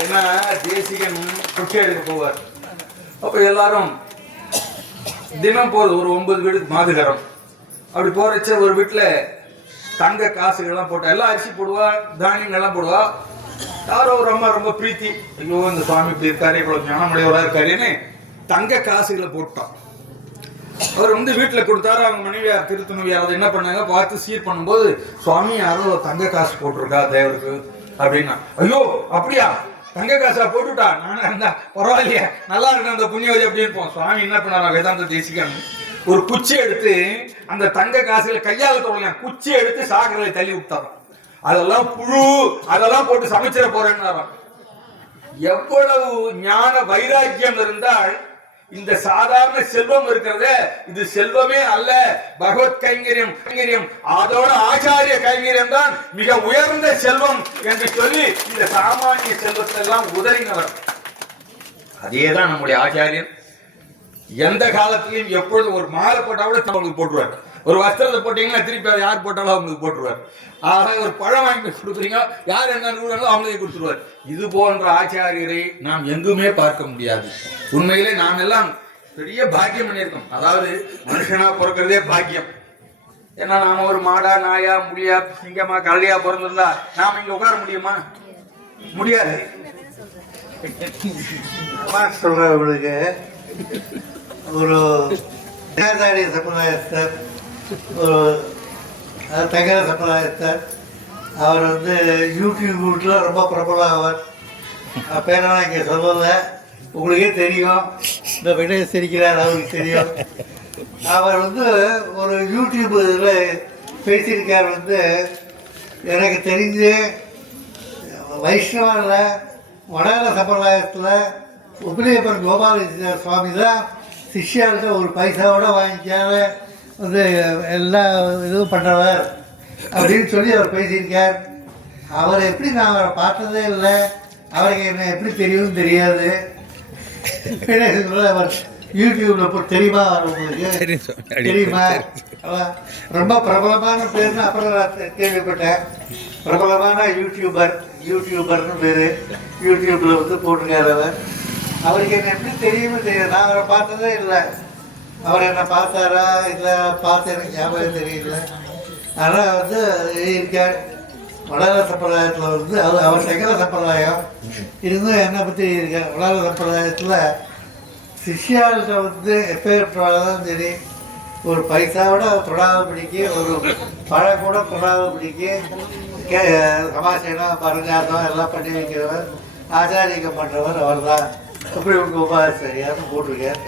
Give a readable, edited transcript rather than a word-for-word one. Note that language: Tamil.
ஏன்னா தேசிகன் குச்சி எடுக்க போவார். அப்போ எல்லாரும் தினம் போகிறது ஒரு 9 வீடு மாதுகரம். அப்படி போறச்ச ஒரு வீட்டில் தங்க காசுகள்லாம் போட்டா, எல்லாம் அரிசி போடுவா, தானியங்கள்லாம் போடுவா. யாரோ ஒரு அம்மா ரொம்ப பிரீத்தி, ஐயோ இந்த சுவாமி இப்படி இருக்காரு, இவ்வளவு ஞானமுடையவராக இருக்காருன்னு தங்க காசுகளை போட்டான். அவர் வீட்டில் கொடுத்தாரு. அவங்க மனைவியார் திருத்துணவியார் அதை என்ன பண்ணாங்க, பார்த்து சீர் பண்ணும்போது, சுவாமி யாரோ தங்க காசு போட்டிருக்கா தேவருக்கு அப்படின்னா. ஐயோ அப்படியா, தங்க காசா போட்டுட்டா, நான் இருந்தா பரவாயில்லையே, நல்லா இருக்கு அந்த புண்ணியவதி அப்படின்னு இருப்போம். சுவாமி என்ன பண்ணாரா, வேதாந்த தேசிகன் ஒரு குச்சி எடுத்து அந்த தங்க காசுகளை கையால் தொடலாம், குச்சி எடுத்து சாகரலை தள்ளி விட்டாராம். அதெல்லாம் புழு, அதெல்லாம் போட்டு சமைச்சிட போறேன்னு. எவ்வளவு ஞான வைராக்கியம் இருந்தால் இந்த சாதாரண செல்வம் இருக்கிறதே, இது செல்வமே அல்ல, பகவத் கைங்கரியம். கைங்கரியம் அதோட ஆச்சாரிய கைங்கரியம் தான் மிக உயர்ந்த செல்வம் என்று சொல்லி இந்த சாமானிய செல்வத்தை எல்லாம் உதறினவர். அதேதான் நம்முடைய ஆச்சாரியன். எந்த காலத்திலையும் எப்பொழுதும் ஒரு மாலை போட்டா கூட அவங்களுக்கு போட்டுருவார். ஒரு வஸ்திரத்தை போட்டீங்கன்னா திருப்பி அதை யார் போட்டாலும் அவங்களுக்கு போட்டுருவார். ஆக ஒரு பழம் வாங்கி கொடுக்குறீங்க, யார் என்ன அவங்களே கொடுத்துருவார். இது போன்ற ஆச்சாரியரை நாம் எங்குமே பார்க்க முடியாது. உண்மையிலே நாம் எல்லாம் பெரிய பாக்கியம் பண்ணியிருக்கோம். அதாவது மனுஷனா பிறக்கிறதே பாக்கியம். ஏன்னா நாம ஒரு மாடா, நாயா, புலியா, சிங்கமா, கரடியா பிறந்திருந்தா நாம இங்க உட்கார முடியுமா? முடியாது. சொல்றவங்களுக்கு ஒரு தேசாரிய சமுதாயஸ்தர், ஒரு தகர சமுதாயஸ்தர், அவர் யூடியூப்ல ரொம்ப பிரபலம். அவர் பேரெல்லாம் இங்கே சொல்லலை, உங்களுக்கே தெரியும். இந்த விட சிரிக்கிறார், அவருக்கு தெரியும். அவர் ஒரு யூடியூப் இதில் பேசியிருக்கார். எனக்கு தெரிஞ்சு வைஷ்ணவனில் வடகர சம்பிரதாயத்தில் உபநயப்பன் கோபால சுவாமி தான் சிஷ்யார்கிட்ட ஒரு பைசாவோட வாங்கிக்காத எல்லா இதுவும் பண்ணுறவர் அப்படின்னு சொல்லி அவர் பேசியிருக்கார். அவரை எப்படி நான் அவரை பார்த்ததே இல்லை, அவருக்கு என்ன எப்படி தெரியும்னு தெரியாது. அவர் யூடியூப்ல தெரியுமா, உங்களுக்கு தெரியுமா? ரொம்ப பிரபலமான பேர்னு அப்புறம் நான் கேள்விப்பட்டேன். பிரபலமான யூடியூபர்னு பேர் யூடியூப்ல போட்டிருக்காரு அவர். அவருக்கு என்ன எப்படி தெரியுமே தெரியாது, நான் அவரை பார்த்ததே இல்லை. அவர் என்ன பார்த்தாரா இல்லை பார்த்து எனக்கு ஞாபகம் தெரியல. ஆனால் இருக்கார் வடகர சம்பிரதாயத்தில் அவர் சகல சம்பிரதாயம் இருந்தும் என்னை பற்றி இருக்கார். வடகர சம்பிரதாயத்தில் சிஷ்யாள்கிட்ட எப்பேற்பட்டாலும் சரி, ஒரு பைசாவோட தொடாதபடிக்கு, ஒரு பழம் கூட தொடாதபடிக்கு சமாசனம் பரஞ்சாசம் எல்லாம் பண்ணி வைக்கிறவர், ஆச்சாரியம் பண்ணுறவர் அவர் தான். அப்படி உங்கள் உபாசரியான்னு போட்டிருக்கார்.